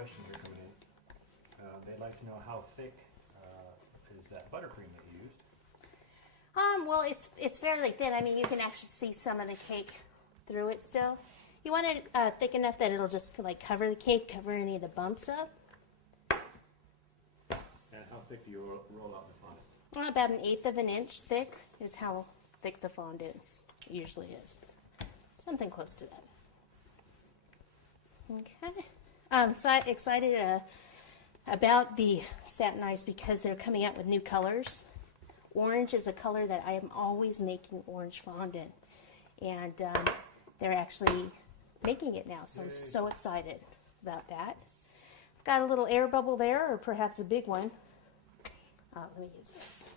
questions are coming in. They'd like to know how thick is that buttercream that you used? Well, it's fairly thin. I mean, you can actually see some of the cake through it still. You want it thick enough that it'll just like cover the cake, cover any of the bumps up. And how thick do you roll out the fondant? About 1/8 of an inch thick is how thick the fondant usually is. Something close to that. Okay. I'm so excited about the satin eyes because they're coming out with new colors. Orange is a color that I am always making orange fondant. And they're actually making it now, so I'm so excited about that. I've got a little air bubble there, or perhaps a big one. Let me use this.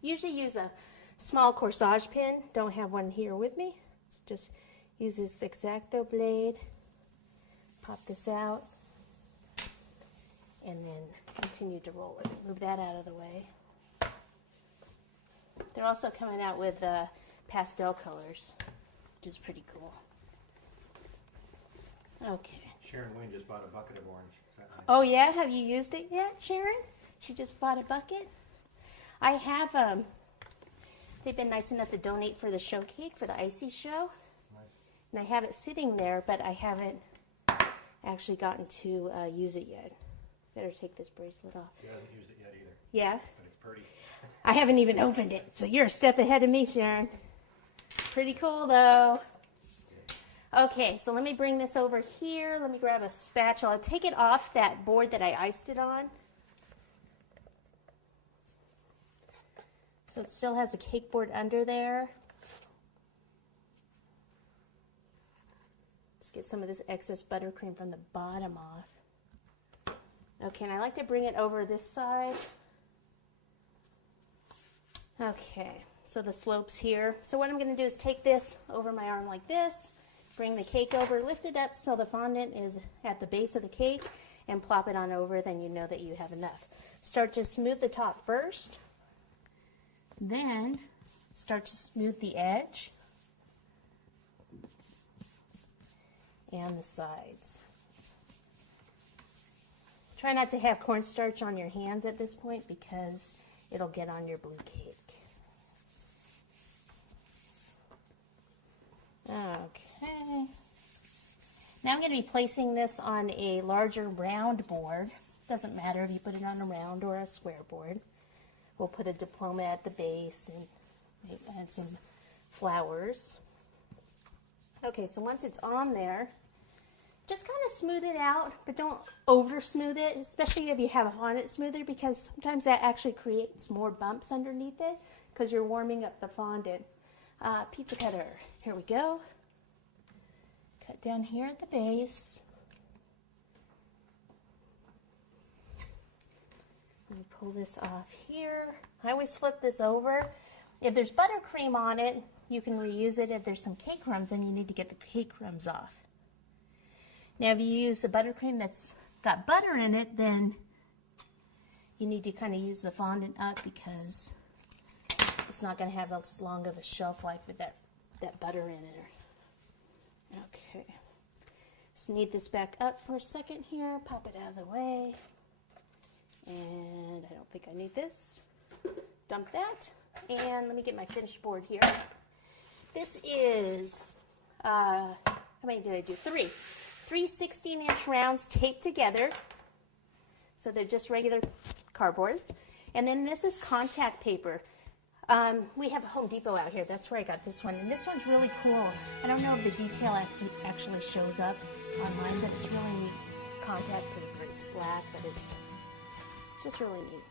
Usually use a small corsage pin. Don't have one here with me. So just use this X-Acto blade. Pop this out. And then continue to roll it. Move that out of the way. They're also coming out with pastel colors, which is pretty cool. Okay. Sharon Wayne just bought a bucket of orange. Oh yeah, have you used it yet, Sharon? She just bought a bucket. I have. They've been nice enough to donate for the show cake for the icy show, Nice. and I have it sitting there, but I haven't actually gotten to use it yet. Better take this bracelet off. She hasn't used it yet either, Yeah, but it's pretty. I haven't even opened it, so you're a step ahead of me, Sharon. Pretty cool though. Okay, so let me bring this over here. Let me grab a spatula. Take it off that board that I iced it on. So it still has a cake board under there. Just get some of this excess buttercream from the bottom off. Okay, and I like to bring it over this side. Okay, so the slope's here. So what I'm going to do is take this over my arm like this, bring the cake over, lift it up so the fondant is at the base of the cake, and plop it on over, then you know that you have enough. Start to smooth the top first, then start to smooth the edge and the sides. Try not to have cornstarch on your hands at this point because it'll get on your blue cake. Okay. Now I'm going to be placing this on a larger round board. Doesn't matter if you put it on a round or a square board. We'll put a diploma at the base and maybe add some flowers. Okay, so once it's on there, just kind of smooth it out, but don't over smooth it, especially if you have a fondant smoother, because sometimes that actually creates more bumps underneath it because you're warming up the fondant. Pizza cutter, here we go. Cut down here at the base. Let me pull this off here. I always flip this over. If there's buttercream on it, you can reuse it. If there's some cake crumbs, then you need to get the cake crumbs off. Now, if you use a buttercream that's got butter in it, then you need to kind of use the fondant up because it's not going to have as long of a shelf life with that butter in it. Okay. Just knead this back up for a second here. Pop it out of the way. And I don't think I need this. Dump that. And let me get my finished board here. This is, how many did I do? Three 16-inch rounds taped together. So they're just regular cardboards. And then this is contact paper. We have a Home Depot out here. That's where I got this one. And this one's really cool. I don't know if the detail actually shows up online, but it's really neat contact paper. It's black, but it's just really neat.